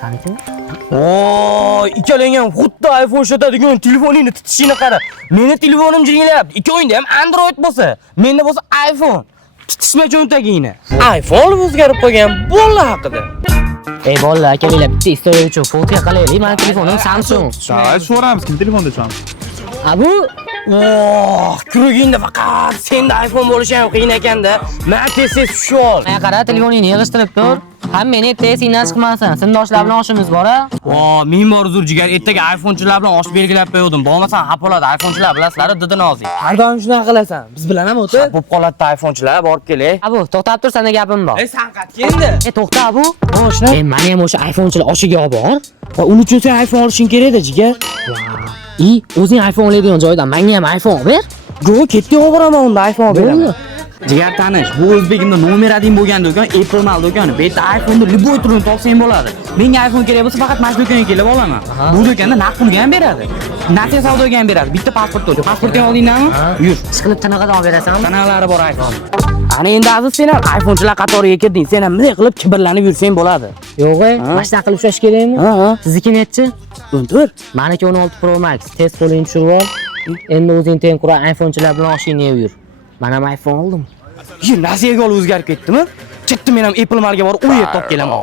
Saniki? Ikkalang ham xuddi iPhone ishlatadigan telefoningni titishini qara. Meni telefonim jiringlayapti. Ikkovingda ham Android bo'lsa, menda bo'lsa iPhone. Titishma cho'ntagingni. iPhone o'zgarib qolgan bola haqida. Ey bolalar, kelinglar, bitta istoriya uchun foto qilaylik. Meni telefonim Samsung. Davay so'ramiz, kim telefonda tushamiz? Bu Kurugingda faqat senda iPhone bo'lishi ham qiyin ekanda. Men tez-tez tushib ol. men qara telefoningni yig'ishtirib tur. Ham meni ertaga singdan chiqmasin. Sindoshlar bilan oshimiz bor-a? Men bor uzr jigar, ertaga iPhonechilar bilan osh belgilab qo'ydim. Bo'lmasa xafa bo'ladi. iPhonechilar bilasizlar, didi nozik. Har doim shunaqa qilasan. Biz bilan ham o'tir. Bo'p qoladi iPhonechilar, borib kelay. Bu to'xtab tur, senda gapim bor. San qayerga endi? To'xta bu. Oshna. Meni ham o'sha iPhonechilar oshiga olib bor. Va uning uchun sen iPhone olishing kerak-da, jigar. O'zing iPhone oladigan joydan menga ham iPhone ber. Go, ketga olib boraman unda iPhone beraman. Jigar tanish, bu O'zbekistonda nomerading bo'lgan do'kon Apple Mal do'koni. Bu yerda iPhone'ni liboy turini topsang bo'ladi. Menga iPhone kerak bo'lsa, faqat mana shu do'konga kelib olaman. Bu do'konda naqd pulga ham beradi. Nasiya savdoga ham beradi. Bitta pasport o'ch. Pasportni oldingmi? Yur. Ishqilib tanaqadan olib berasanmi? Kanallari bor iPhone. Ana endi aziz sen ham iPhonechilar qatoriga kirding. Sen ham bunday qilib kibrlanib yursang bo'ladi. Yo'q, mana shunaqa qilib ushlash kerakmi? Sizniki nechi? 14. Meniki 16 Pro Max. Test qo'lingni tushirib ol. Endi o'zing teng qura iPhonechilar bilan oshingni yeb yur. Men ham iPhone oldim. Yur, nasiyaga olib o'zgarib ketdimi? Chitdi men ham Apple Malga borib, u yerda topib kelaman.